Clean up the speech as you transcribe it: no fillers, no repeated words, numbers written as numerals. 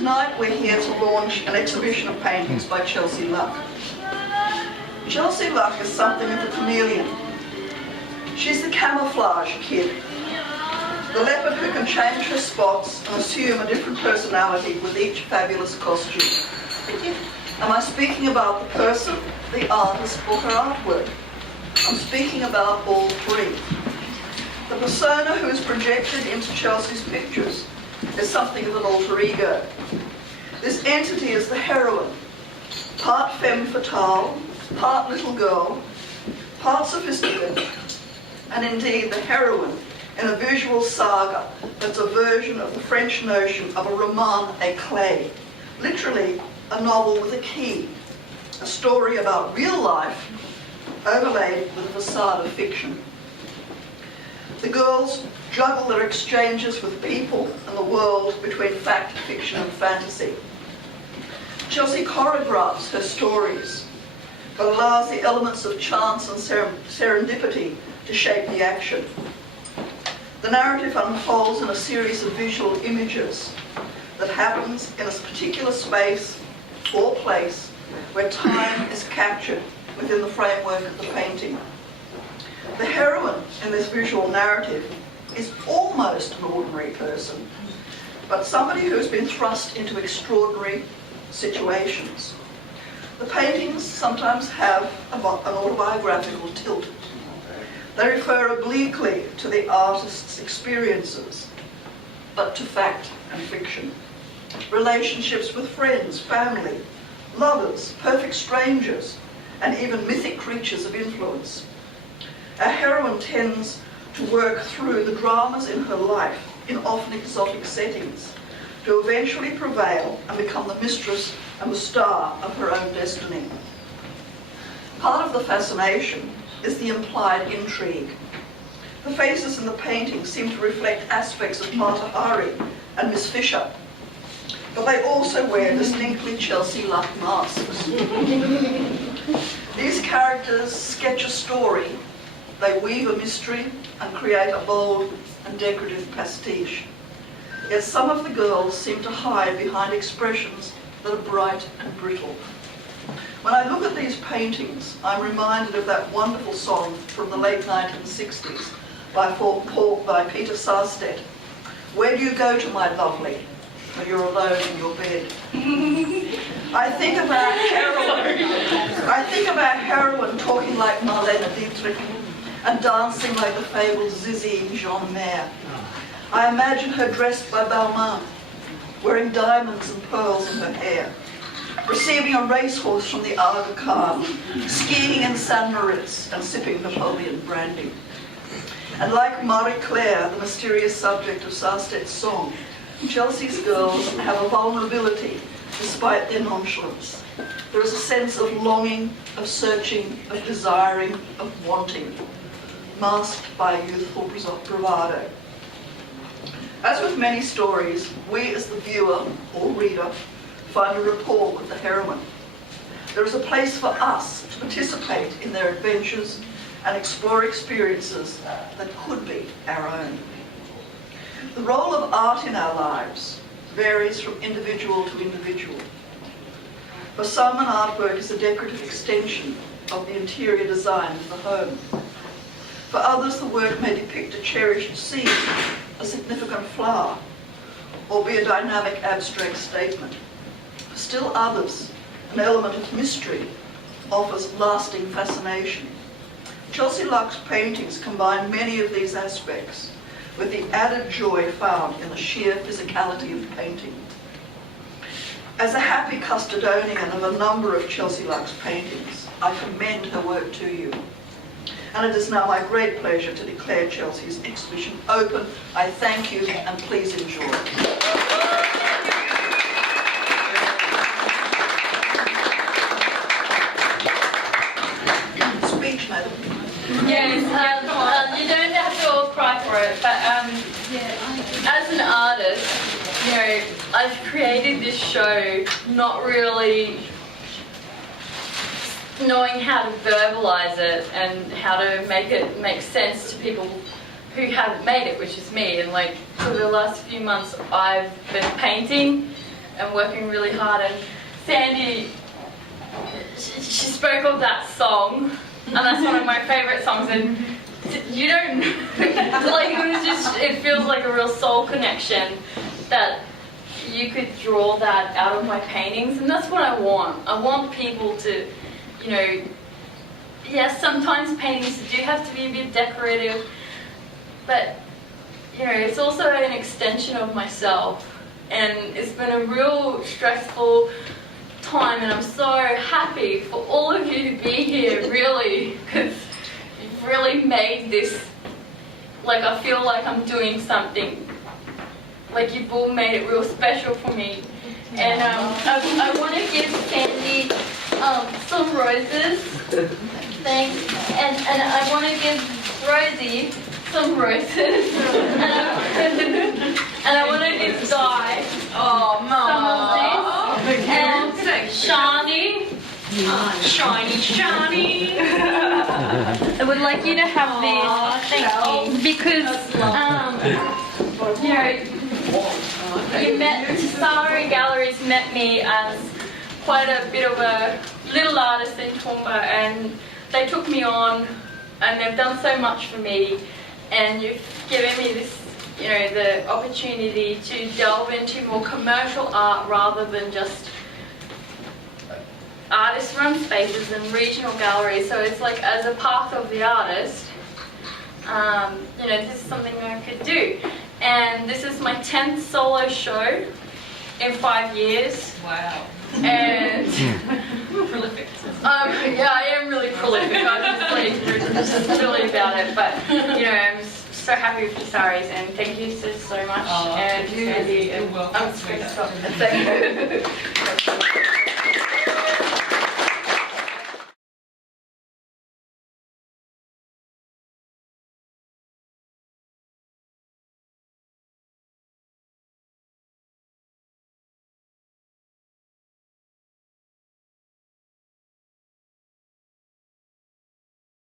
Tonight we're here to launch an exhibition of paintings by Chelsie Luck. Chelsie Luck is something of a chameleon. She's the camouflage kid, the leopard who can change her spots and assume a different personality with each fabulous costume. Am I speaking about the person, the artist, or her artwork? I'm speaking about all three. The persona who is projected into Chelsea's pictures is something of an alter ego. This entity is the heroine, part femme fatale, part little girl, part sophisticated, and indeed the heroine in a visual saga that's a version of the French notion of a roman éclat, literally a novel with a key, a story about real life overlaid with a facade of fiction. The girls juggle their exchanges with people and the world between fact, fiction and fantasy. Chelsie choreographs her stories, but allows the elements of chance and serendipity to shape the action. The narrative unfolds in a series of visual images that happens in a particular space or place where time is captured within the framework of the painting. The heroine in this visual narrative is almost an ordinary person, but somebody who has been thrust into extraordinary situations. The paintings sometimes have an autobiographical tilt. They refer obliquely to the artist's experiences, but to fact and fiction. Relationships with friends, family, lovers, perfect strangers, and even mythic creatures of influence. Our heroine tends to work through the dramas in her life in often exotic settings to eventually prevail and become the mistress and the star of her own destiny. Part of the fascination is the implied intrigue. The faces in the painting seem to reflect aspects of Mata Hari and Miss Fisher, but they also wear distinctly Chelsie Luck masks. These characters sketch a story, they weave a mystery and create a bold and decorative pastiche. Yet some of the girls seem to hide behind expressions that are bright and brittle. When I look at these paintings, I'm reminded of that wonderful song from the late 1960s by Peter Sarstedt. Where do you go to, my lovely, when you're alone in your bed? I think of our heroine talking like Marlene Dietrich and dancing like the fabled Zizi in Jean Maire. I imagine her dressed by Balmain, wearing diamonds and pearls in her hair, receiving a racehorse from the Aga Khan, skiing in San Moritz and sipping Napoleon brandy. And like Marie Claire, the mysterious subject of Sarstedt's song, Chelsea's girls have a vulnerability despite their nonchalance. There is a sense of longing, of searching, of desiring, of wanting, masked by youthful bravado. As with many stories, we as the viewer or reader find a rapport with the heroine. There is a place for us to participate in their adventures and explore experiences that could be our own. The role of art in our lives varies from individual to individual. For some, an artwork is a decorative extension of the interior design of the home. For others, the work may depict a cherished scene, a significant flower, or be a dynamic abstract statement. For still others, an element of mystery offers lasting fascination. Chelsie Luck's paintings combine many of these aspects with the added joy found in the sheer physicality of painting. As a happy custodian of a number of Chelsie Luck's paintings, I commend her work to you. And it is now my great pleasure to declare Chelsea's exhibition open. I thank you and please enjoy. Speech, madam. Yes, you don't have to all cry for it, but as an artist, you know, I've created this show not really knowing how to verbalize it and how to make it make sense to people who haven't made it, which is me. And like for the last few months I've been painting and working really hard. And Sandy, she spoke of that song, and that's one of my favourite songs. And you don't like it feels like a real soul connection that you could draw that out of my paintings, and that's what I want. I want people to, you know, yes, sometimes paintings do have to be a bit decorative, but you know, it's also an extension of myself, and it's been a real stressful time, and I'm so happy for all of you to be here, really, because you've really made this, like, I feel like I'm doing something. Like, you've all made it real special for me. And I want to give Sandy some roses. Thanks. And I want to give Rosie some roses. And I want to give Di some of these. And Shani. Shiny. I would like you to have these. Thank you. Because, you know, Tosari Galleries met me as quite a bit of a little artist in Toowoomba, and they took me on, and they've done so much for me, and you've given me this, you know, the opportunity to delve into more commercial art rather than just artist-run spaces and regional galleries. So it's like, as a path of the artist, you know, this is something I could do. And this is my 10th solo show in 5 years. Wow. And Prolific. yeah, I am really prolific. I'm just really about it. But you know, I'm so happy with Tosaris, and thank you so much. Oh, and thank you. Sandy, You're welcome. I'm just going to stop. Thank you.